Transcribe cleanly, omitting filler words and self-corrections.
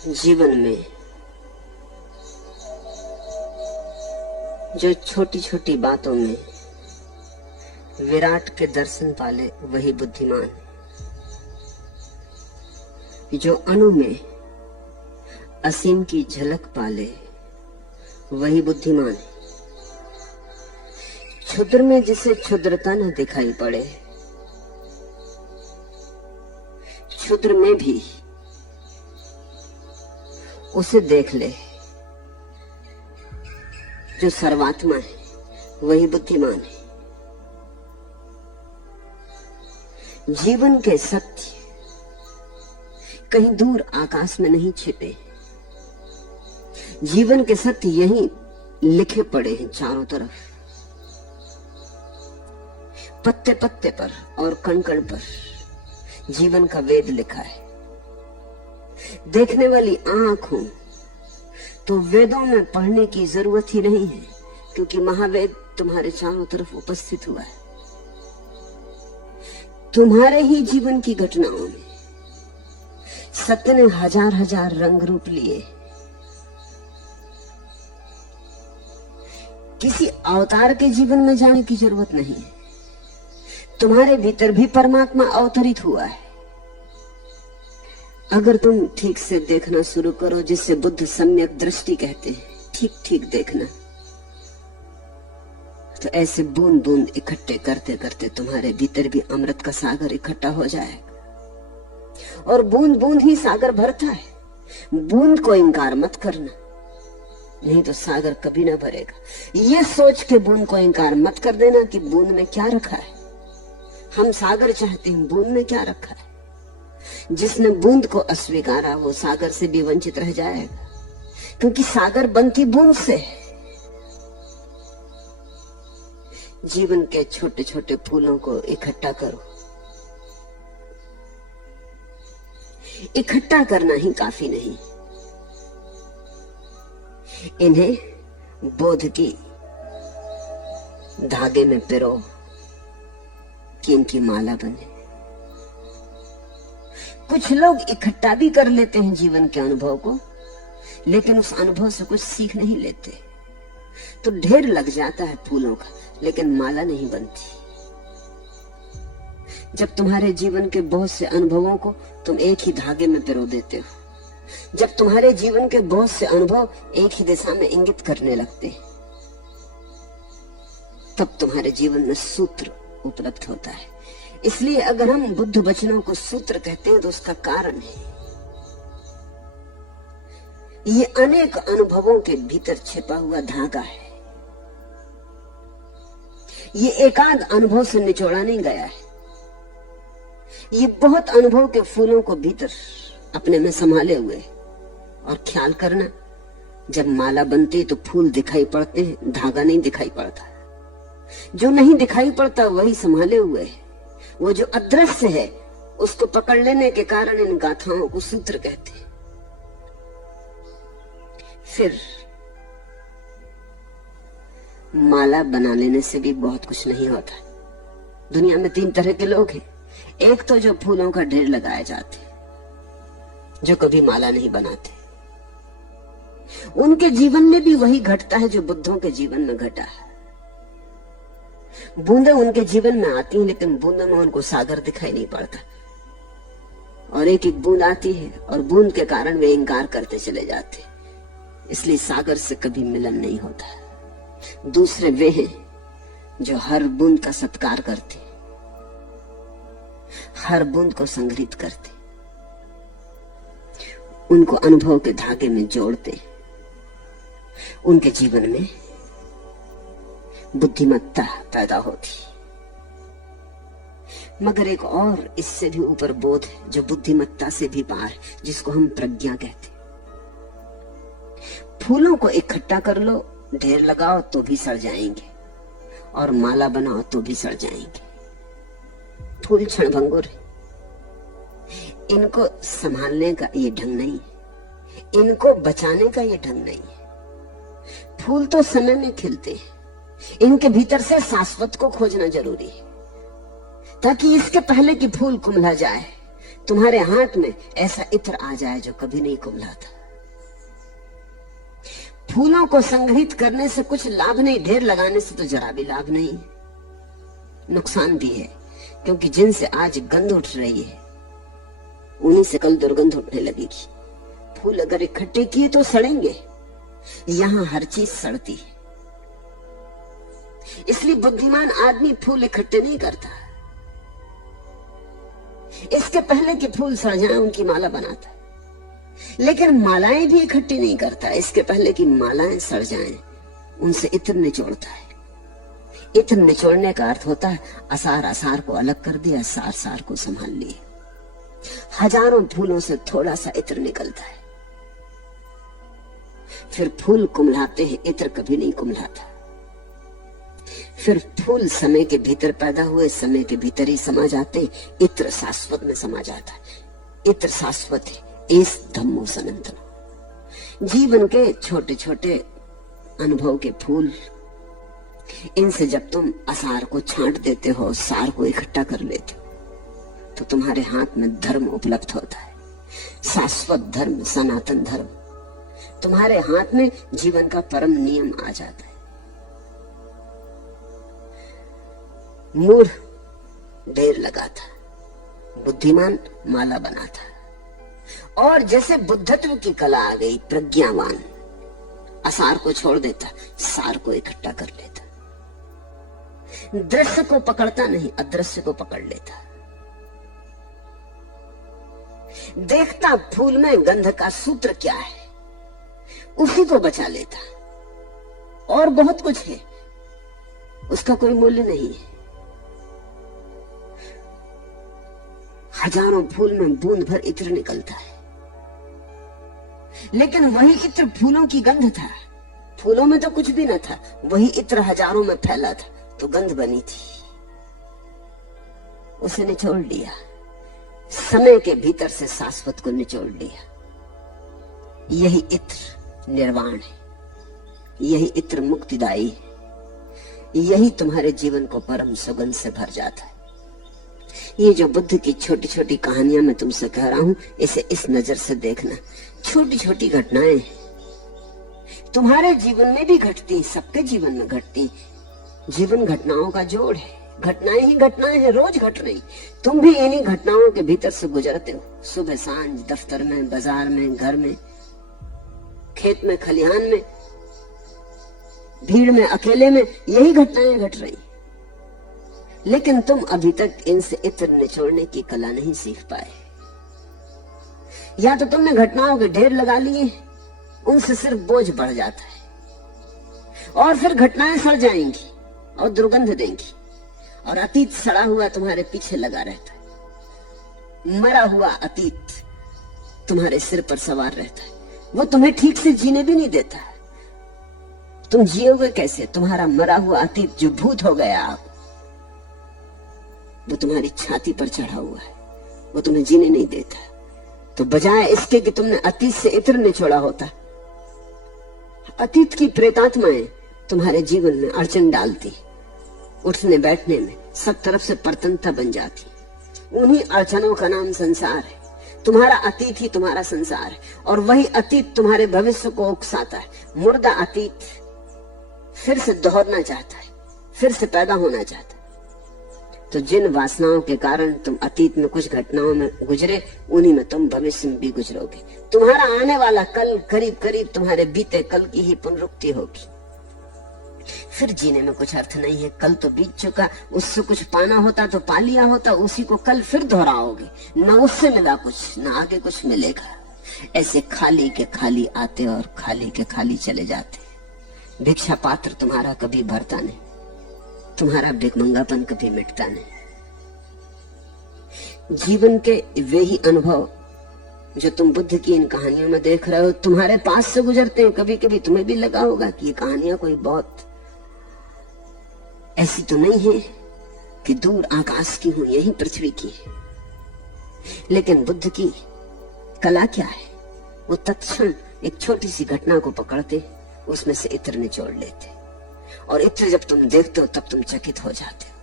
जीवन में जो छोटी छोटी बातों में विराट के दर्शन पाले वही बुद्धिमान, जो अणु में असीम की झलक पाले वही बुद्धिमान। क्षुद्र में जिसे क्षुद्रता न दिखाई पड़े, क्षुद्र में भी उसे देख ले जो सर्वात्मा है, वही बुद्धिमान है। जीवन के सत्य कहीं दूर आकाश में नहीं छिपे, जीवन के सत्य यहीं लिखे पड़े हैं चारों तरफ, पत्ते पत्ते पर और कण कण पर जीवन का वेद लिखा है। देखने वाली आंख हो तो वेदों में पढ़ने की जरूरत ही नहीं है, क्योंकि महावेद तुम्हारे चारों तरफ उपस्थित हुआ है। तुम्हारे ही जीवन की घटनाओं में सत्य ने हजार हजार रंग रूप लिए। किसी अवतार के जीवन में जाने की जरूरत नहीं है, तुम्हारे भीतर भी परमात्मा अवतरित हुआ है। अगर तुम ठीक से देखना शुरू करो, जिसे बुद्ध सम्यक दृष्टि कहते हैं, ठीक ठीक देखना, तो ऐसे बूंद बूंद इकट्ठे करते करते तुम्हारे भीतर भी अमृत का सागर इकट्ठा हो जाएगा। और बूंद बूंद ही सागर भरता है। बूंद को इंकार मत करना, नहीं तो सागर कभी ना भरेगा। ये सोच के बूंद को इंकार मत कर देना कि बूंद में क्या रखा है। हम सागर चाहते हैं, बूंद में क्या रखा है। जिसने बूंद को अस्वीकारा वो सागर से भी वंचित रह जाएगा, क्योंकि सागर बनती बूंद से है। जीवन के छोटे छोटे फूलों को इकट्ठा करो। इकट्ठा करना ही काफी नहीं, इन्हें बोध की धागे में पिरो कि इनकी माला बने। कुछ लोग इकट्ठा भी कर लेते हैं जीवन के अनुभव को, लेकिन उस अनुभव से कुछ सीख नहीं लेते, तो ढेर लग जाता है फूलों का, लेकिन माला नहीं बनती। जब तुम्हारे जीवन के बहुत से अनुभवों को तुम एक ही धागे में पिरो देते हो, जब तुम्हारे जीवन के बहुत से अनुभव एक ही दिशा में इंगित करने लगते हैं, तब तुम्हारे जीवन में सूत्र उपलब्ध होता है। इसलिए अगर हम बुद्ध वचनों को सूत्र कहते हैं तो उसका कारण है, ये अनेक अनुभवों के भीतर छिपा हुआ धागा है। ये एकांत अनुभव से निचोड़ा नहीं गया है, ये बहुत अनुभव के फूलों को भीतर अपने में संभाले हुए। और ख्याल करना, जब माला बनती तो फूल दिखाई पड़ते हैं, धागा नहीं दिखाई पड़ता। जो नहीं दिखाई पड़ता वही संभाले हुए है। वो जो अदृश्य है उसको पकड़ लेने के कारण इन गाथाओं को सूत्र कहते हैं। फिर माला बना लेने से भी बहुत कुछ नहीं होता। दुनिया में 3 तरह के लोग हैं। एक तो जो फूलों का ढेर लगाए जाते, जो कभी माला नहीं बनाते, उनके जीवन में भी वही घटता है जो बुद्धों के जीवन में घटा है। बूंदे उनके जीवन में आती हैं, लेकिन बूंदों में उनको सागर दिखाई नहीं पड़ता। और एक एक बूंद आती है और बूंद के कारण वे इंकार करते चले जाते, इसलिए सागर से कभी मिलन नहीं होता। दूसरे वे हैं जो हर बूंद का सत्कार करते, हर बूंद को संग्रहित करते, उनको अनुभव के धागे में जोड़ते। उनके जीवन में बुद्धिमत्ता पैदा होती। मगर एक और इससे भी ऊपर बोध है, जो बुद्धिमत्ता से भी पार, जिसको हम प्रज्ञा कहते। फूलों को इकट्ठा कर लो, ढेर लगाओ तो भी सड़ जाएंगे, और माला बनाओ तो भी सड़ जाएंगे। फूल क्षणभंगुर है, इनको संभालने का ये ढंग नहीं है, इनको बचाने का ये ढंग नहीं है। फूल तो समय में खिलते हैं, इनके भीतर से शाश्वत को खोजना जरूरी है, ताकि इसके पहले कि फूल कुम्हला जाए, तुम्हारे हाथ में ऐसा इत्र आ जाए जो कभी नहीं कुम्हला था। फूलों को संग्रहित करने से कुछ लाभ नहीं, ढेर लगाने से तो जरा भी लाभ नहीं, नुकसान भी है, क्योंकि जिनसे आज गंध उठ रही है उन्हीं से कल दुर्गंध उठने लगेगी। फूल अगर इकट्ठे किए तो सड़ेंगे, यहां हर चीज सड़ती है। इसलिए बुद्धिमान आदमी फूल इकट्ठे नहीं करता, इसके पहले कि फूल सड़ जाए उनकी माला बनाता है। लेकिन मालाएं भी इकट्ठी नहीं करता, इसके पहले कि मालाएं सड़ जाएं उनसे इत्र निचोड़ता है। इत्र निचोड़ने का अर्थ होता है असार असार को अलग कर दिया, सार सार को संभाल लिए। हजारों फूलों से थोड़ा सा इत्र निकलता है, फिर फूल कुम्हलाते हैं, इत्र कभी नहीं कुम्हलाता। फिर फूल समय के भीतर पैदा हुए, समय के भीतर ही समा जाते, इत्र शाश्वत में समा जाता है। इत्र शाश्वत है, इस धम्मो सनातन। जीवन के छोटे छोटे अनुभव के फूल, इनसे जब तुम असार को छांट देते हो, सार को इकट्ठा कर लेते हो, तो तुम्हारे हाथ में धर्म उपलब्ध होता है, शाश्वत धर्म, सनातन धर्म। तुम्हारे हाथ में जीवन का परम नियम आ जाता है। मूढ़ ढेर लगाता, बुद्धिमान माला बनाता। और जैसे बुद्धत्व की कला आ गई, प्रज्ञावान असार को छोड़ देता, सार को इकट्ठा कर लेता। दृश्य को पकड़ता नहीं, अदृश्य को पकड़ लेता। देखता फूल में गंध का सूत्र क्या है, उसी को बचा लेता। और बहुत कुछ है, उसका कोई मूल्य नहीं है। हजारों फूल में बूंद भर इत्र निकलता है, लेकिन वही इत्र फूलों की गंध था। फूलों में तो कुछ भी न था, वही इत्र हजारों में फैला था, तो गंध बनी थी। उसे निचोड़ लिया, समय के भीतर से शाश्वत को निचोड़ लिया। यही इत्र निर्वाण है, यही इत्र मुक्तिदायी है, यही तुम्हारे जीवन को परम सुगंध से भर जाता है। ये जो बुद्ध की छोटी छोटी कहानियां मैं तुमसे कह रहा हूं, इसे इस नजर से देखना। छोटी छोटी घटनाएं तुम्हारे जीवन में भी घटती, सबके जीवन में घटती। जीवन घटनाओं का जोड़ है, घटनाएं ही घटनाएं हैं, रोज घट रही। तुम भी इन्हीं घटनाओं के भीतर से गुजरते हो, सुबह सांझ, दफ्तर में, बाजार में, घर में, खेत में, खलिहान में, भीड़ में, अकेले में, यही घटनाएं घट रही। लेकिन तुम अभी तक इनसे इत्र निचोड़ने की कला नहीं सीख पाए। या तो तुमने घटनाओं के ढेर लगा लिए, उनसे सिर्फ बोझ बढ़ जाता है, और फिर घटनाएं सड़ जाएंगी और दुर्गंध देंगी, और अतीत सड़ा हुआ तुम्हारे पीछे लगा रहता है। मरा हुआ अतीत तुम्हारे सिर पर सवार रहता है, वो तुम्हें ठीक से जीने भी नहीं देता। तुम जियोगे कैसे? तुम्हारा मरा हुआ अतीत जो भूत हो गया आप, वो तुम्हारी छाती पर चढ़ा हुआ है, वो तुम्हें जीने नहीं देता। तो बजाय इसके कि तुमने अतीत से इत्र निचोड़ा होता, अतीत की प्रेतात्माएं तुम्हारे जीवन में अड़चन डालती, उठने बैठने में सब तरफ से परतंत्रता बन जाती। उन्हीं अड़चनों का नाम संसार है। तुम्हारा अतीत ही तुम्हारा संसार है, और वही अतीत तुम्हारे भविष्य को उकसाता है। मुर्दा अतीत फिर से दोहरना चाहता है, फिर से पैदा होना चाहता है। तो जिन वासनाओं के कारण तुम अतीत में कुछ घटनाओं में गुजरे, उन्हीं में तुम भविष्य में भी गुजरोगे। तुम्हारा आने वाला कल करीब करीब तुम्हारे बीते कल की ही पुनरुक्ति होगी। फिर जीने में कुछ अर्थ नहीं है। कल तो बीत चुका, उससे कुछ पाना होता तो पा लिया होता, उसी को कल फिर दोहराओगे। न उससे मिला कुछ, न आगे कुछ मिलेगा। ऐसे खाली के खाली आते और खाली के खाली चले जाते। भिक्षा पात्र तुम्हारा कभी भरता नहीं, तुम्हारा भिखमंगापन कभी मिटता नहीं। जीवन के वे ही अनुभव जो तुम बुद्ध की इन कहानियों में देख रहे हो, तुम्हारे पास से गुजरते हैं। कभी कभी तुम्हें भी लगा होगा कि ये कहानियां कोई बहुत ऐसी तो नहीं है कि दूर आकाश की हो, यही पृथ्वी की है। लेकिन बुद्ध की कला क्या है? वो तत्क्षण एक छोटी सी घटना को पकड़ते, उसमें से इत्र निचोड़ लेते, और इत्र जब तुम देखते हो तब तुम चकित हो जाते हो।